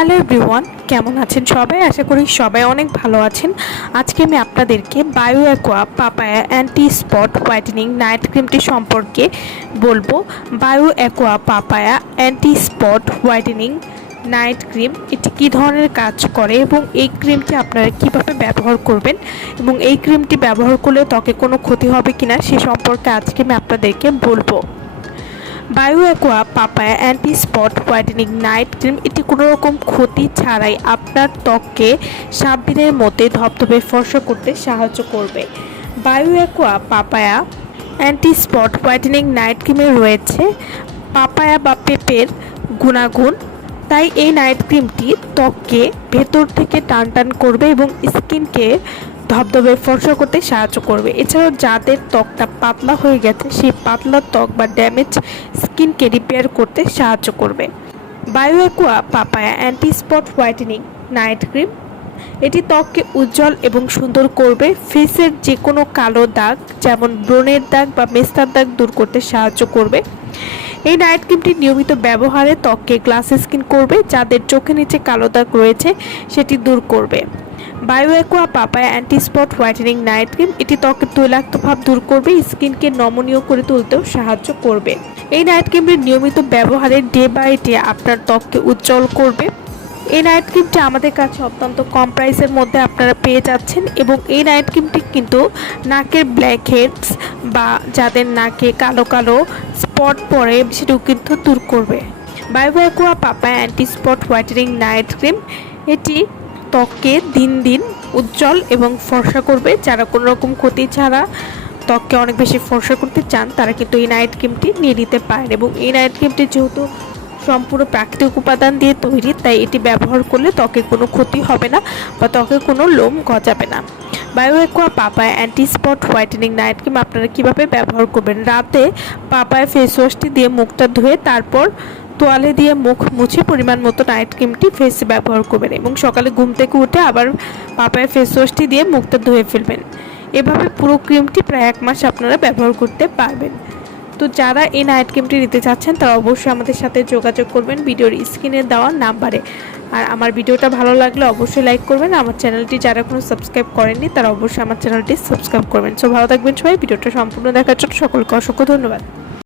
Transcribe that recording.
Hello everyone, কেমন আছেন সবাই? আশা করি সবাই অনেক ভালো আছেন। আজকে আমি আপনাদেরকে bio aqua, papaya anti spot whitening, night ক্রিমটি সম্পর্কে বলব। Bio aqua, papaya anti spot whitening, night cream, এটি কী ধরনের কাজ করে এবং এই ক্রিমটি আপনারা কীভাবে ব্যবহার করবেন এবং এই ক্রিমটি ব্যবহার করলে ত্বকে কোনো ক্ষতি হবে কিনা সে সম্পর্কে আজকে আমি আপনাদেরকে বলব। Bio aqua papaya anti spot whitening, night cream, এটি কোনো রকম ক্ষতি ছাড়াই আপনার ত্বককে সাত দিনের মধ্যে ধবধবে ফর্সা করতে সাহায্য করবে। Bio aqua papaya anti spot whitening, night ক্রিমে রয়েছে পাপায়া বা পেঁপের গুণাগুণ। তাই এই নাইট ক্রিমটি ত্বককে ভেতর থেকে টান টান করবে এবং স্কিনকে ধবধবে ফর্সা করতে সাহায্য করবে। এছাড়াও যাদের ত্বকটা পাতলা হয়ে গেছে, সেই পাতলা ত্বক বা ড্যামেজ স্কিনকে রিপেয়ার করতে সাহায্য করবে। Bio aqua papaya anti spot whitening night cream এটি ত্বককে উজ্জ্বল এবং সুন্দর করবে। ফেসের যে কোনো কালো দাগ, যেমন ব্রণের দাগ বা মেস্তার দাগ দূর করতে সাহায্য করবে। এই নাইট ক্রিমটি নিয়মিত ব্যবহারে ত্বককে গ্লাস স্কিন করবে। যাদের চোখে নিচে কালো দাগ রয়েছে, সেটি দূর করবে। Bio aqua papaya anti spot whitening, night cream এটি ত্বকের তৈলাক্ত ভাব দূর করবে, স্কিনকে নমনীয় করে তুলতেও সাহায্য করবে। এই নাইট ক্রিমটি নিয়মিত ব্যবহারে ডে বাই ডে আপনার ত্বককে উজ্জ্বল করবে। এই নাইট ক্রিমটি আমাদের কাছে অত্যন্ত কম প্রাইসের মধ্যে আপনারা পেয়ে যাচ্ছেন এবং এই নাইট ক্রিমটি কিন্তু নাকের ব্ল্যাক হেডস বা যাদের নাকে কালো কালো স্পট পড়ে, সেটাও কিন্তু দূর করবে। Bio aqua papaya anti spot whitening, night cream এটি ত্বককে দিন দিন উজ্জ্বল এবং ফর্সা করবে। যারা কোনো রকম ক্ষতি ছাড়া ত্বককে অনেক বেশি ফর্সা করতে চান, তারা কিন্তু এই নাইট ক্রিমটি নিয়ে নিতে পারেন এবং এই নাইট ক্রিমটি যেহেতু সম্পূর্ণ প্রাকৃতিক উপাদান দিয়ে তৈরি, তাই এটি ব্যবহার করলে ত্বকের কোনো ক্ষতি হবে না বা ত্বকে কোনো লোম গজাবে না। Bio Aqua papaya anti spot whitening night cream আপনারা কীভাবে ব্যবহার করবেন? রাতে পাপায় ফেস ওয়াশটি দিয়ে মুখটা ধুয়ে তারপর তোয়ালে দিয়ে মুখ মুছে পরিমাণ মতো নাইট ক্রিমটি ফেসে ব্যবহার করবেন এবং সকালে ঘুম থেকে উঠে আবার পাপায় ফেস ওয়াশটি দিয়ে মুখটা ধুয়ে ফেলবেন। এভাবে পুরো ক্রিমটি প্রায় এক মাস আপনারা ব্যবহার করতে পারবেন। তো যারা এই নাইট ক্রিমটি নিতে চাচ্ছেন, তারা অবশ্যই আমাদের সাথে যোগাযোগ করবেন ভিডিওর স্ক্রিনে দেওয়া নাম্বারে। আর আমার ভিডিওটা ভালো লাগলে অবশ্যই লাইক করবেন। আমার চ্যানেলটি যারা কোনো সাবস্ক্রাইব করেননি, তারা অবশ্যই আমার চ্যানেলটি সাবস্ক্রাইব করবেন। সো ভালো থাকবেন সবাই। ভিডিওটা সম্পূর্ণ দেখার জন্য সকলকে অসংখ্য ধন্যবাদ।